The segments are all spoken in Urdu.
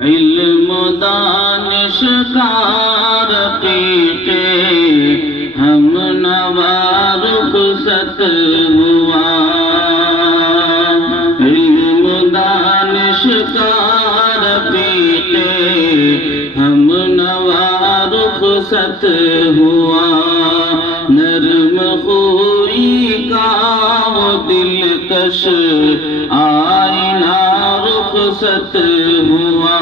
علم دانش کا رفیقِ ہم نوا رخصت ہوا، علم دانش کا رفیقِ ہم نوا رخصت ہوا، نرم خوئی کا وہ دلکش آئینہ رخصت ہوا،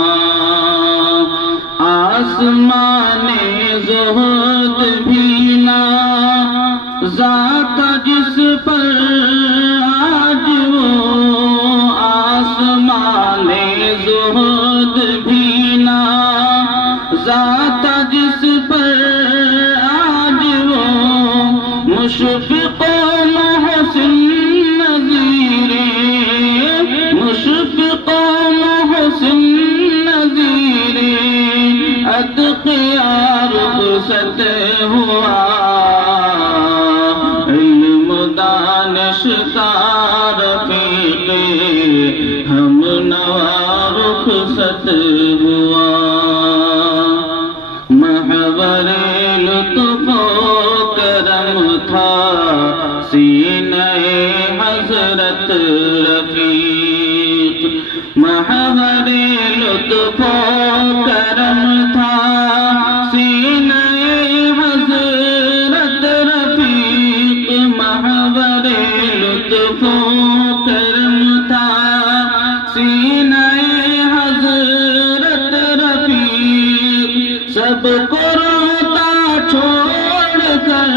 آسمان زہد بھی نہ ذات جس پر آج وہ، آسمان زہد بھی نہ ذات جس پر آج وہ، مشفق و محسن نظیر، مشفق و محسن نظیر اتقیاء رخصت ہوا، علم دانش کا رفیقِ ہم نوا رخصت ہوا، محور لطف و کرم تھا سینہ حضرت رفیق، محور لطف و کرم تھا سینہ حضرت رفیق، محور لطف و کرم تھا سینہ حضرت رفیق، سب کو روتا چھوڑ کر،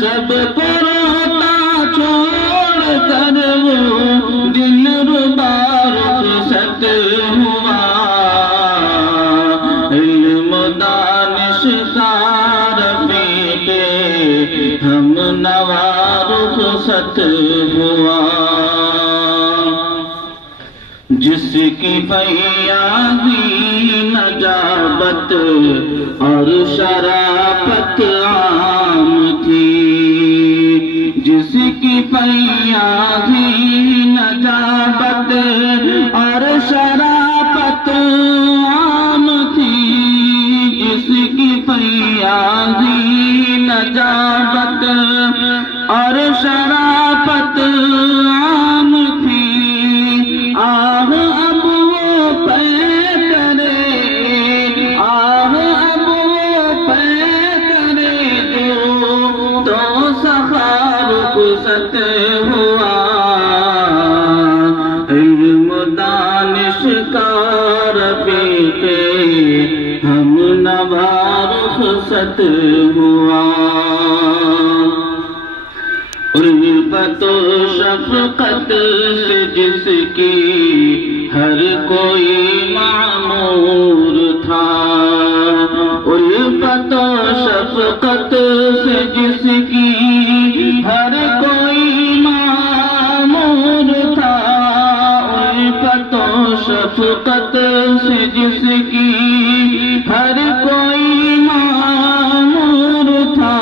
سب کو روتا چھوڑ کر وہ دل ربا رخصت ہوا، علم دانش کا رفیقِ ہم نوا رخصت ہوا، جس کی فیاضی نجابت اور شرافت عام تھی، جس کی فیاضی نجابت اور شرافت عام تھی، جس کی فیاضی نجابت اور شرافت عام تھی، آہ اب وہ پے کرے، آہ اب وہ پے کرے جو تو سخا رخصت ہوا، علم دانش کا رفیقِ ہم نوا رخصت ہوا، الفت و شفقت سے جس کی ہر کوئی معمور تھا، الفت و شفقت سے جس کی ہر کوئی معمور تھا، الفت و شفقت سے جس کی ہر کوئی معمور تھا،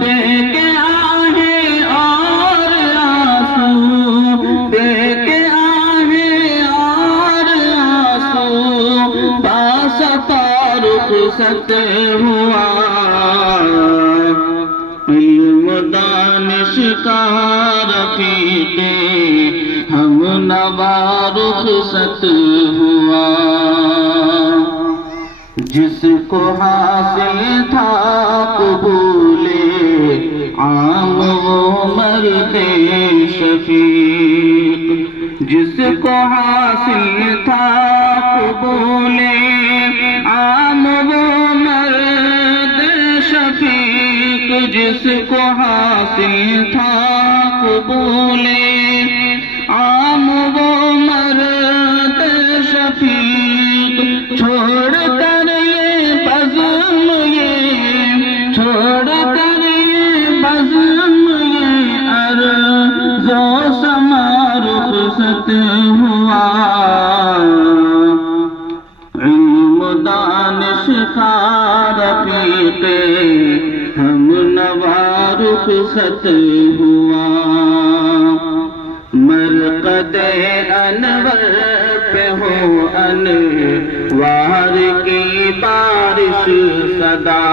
دیکھ آہیں اور آنسو، دیکھ آہیں اور آنسو باصفا رخصت ہوا، علم دانش کا رفیقِ ہم نوا رخصت ہوا، جس کو حاصل تھا قبولِ عام وہ مرد شفیق، جس کو حاصل تھا قبولِ عام وہ مرد شفیق، جس کو حاصل تھا قبولِ عام وہ مرد شفیق، چھوڑ کر یہ بزم، یہ چھوڑ کر یہ بزم، یہ عرض و سما رخصت ہوا، علم دانش کا رفیقِ ہم نوا رخصت ہوا، مرقد انور پہ ہو انوار کی بارش صدا،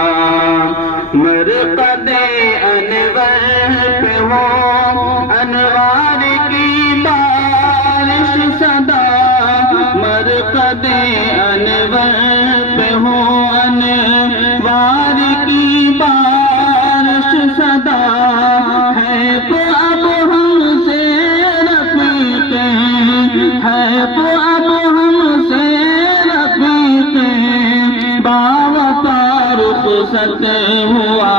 مرقد انور پہ ہو انوار کی بارش صدا، مرقد انور پہ ہو انوار کی بارش صدا، ہے تو اب ہم سے رفیق، ہے تو اب ہم سے رفیق، باوفا رخصت ہوا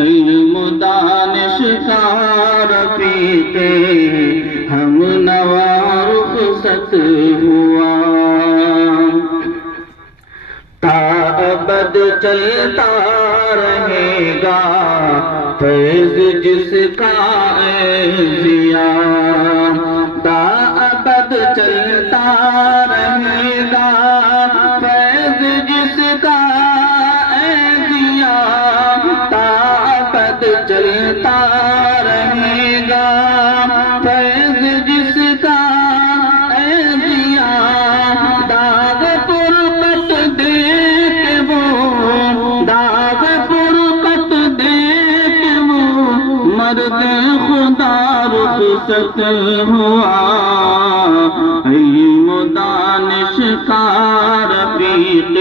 علم دانش کا رفیق، ہم نوا رخصت ہوا، تا ابد چلتا رہے گا فیض جس کا اے ضیا، تا ابد چلتا رہے گا فیض جس کا اے ضیا، تا ابد چلتا رہے گا فیض جس کا اے ضیا، داغ فرقت دے کے وہ، داغ فرقت دے کے وہ مرد خدا رخصت ہوا، علم دانش کا رفیق،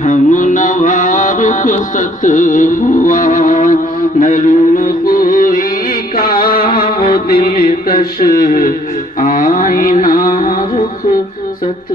ہم نوا رخصت ہوا، نرم خوئی کا وہ دلکش آئینہ رخصت